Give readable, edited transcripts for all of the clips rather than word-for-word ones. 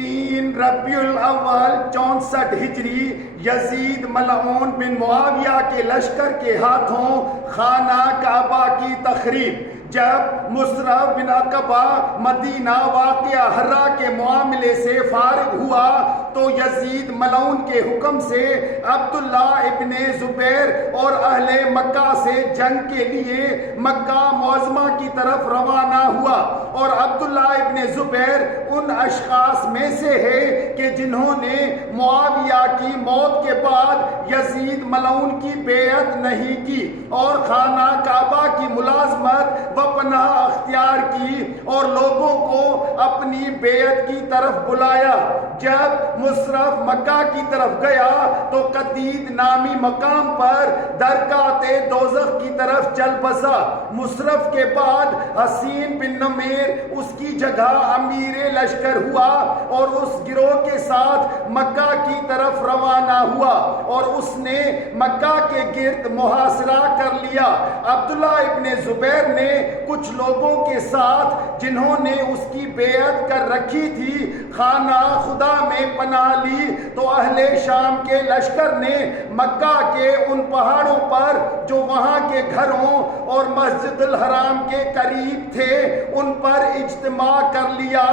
3 ربیع الاول 64 ہجری یزید ملعون بن معاویہ کے لشکر کے ہاتھوں خانہ کعبہ کی تخریب۔ جب مصرف بن عقبہ مدینہ واقعہ حرہ کے معاملے سے فارغ ہوا تو یزید ملعون کے حکم سے عبداللہ ابن زبیر اور اہل مکہ سے جنگ کے لیے مکہ معظمہ کی طرف روانہ ہوا، اور عبداللہ ابن زبیر ان اشخاص میں سے ہے کہ جنہوں نے معاویہ کی موت کے بعد یزید ملعون کی بیعت نہیں کی اور خانہ کعبہ کی ملازمت و پناہ اختیار کی اور لوگوں کو اپنی بیعت کی طرف بلایا۔ جب مصرف مکہ کی طرف گیا تو قدید نامی مقام پر درکات دوزخ کی طرف چل بسا۔ مصرف کے بعد حسین بن نمیر اس کی جگہ امیر لشکر ہوا اور اس گروہ کے ساتھ مکہ کی طرف روانہ ہوا اور اس نے مکہ کے گرد محاصرہ کر لیا۔ عبداللہ ابن زبیر نے کچھ لوگوں کے ساتھ جنہوں نے اس کی بیعت کر رکھی تھی خانہ خدا میں پناہ لی، تو اہل شام کے لشکر نے مکہ کے ان پہاڑوں پر جو وہاں کے گھروں اور مسجد الحرام کے قریب تھے ان پر اجتماع کر لیا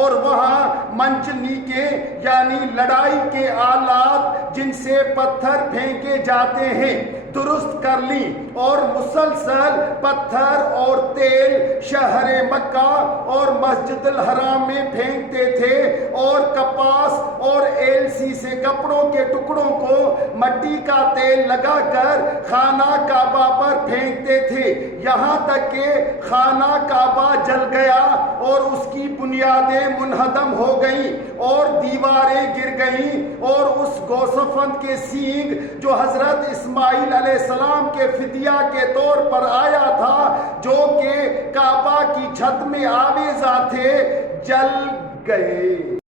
اور وہاں منجنیقیں یعنی لڑائی کے آلات جن سے پتھر پھینکے جاتے ہیں درست کر لی اور مسلسل پتھر اور تیل شہر مکہ اور مسجد الحرام میں پھینکتے تھے اور کپاس اور ایلسی سے کپڑوں کے ٹکڑوں کو مٹی کا تیل لگا کر خانہ کعبہ پر پھینکتے تھے، یہاں تک کہ خانہ کعبہ جل گیا اور اس کی بنیادیں منہدم ہو گئیں اور دیواریں گر گئیں، اور اس گوسفند کے سینگ جو حضرت اسماعیل علیہ السلام کے فدیہ کے طور پر آیا تھا جو کہ کعبہ کی چھت میں آویزاں تھے جل گئے۔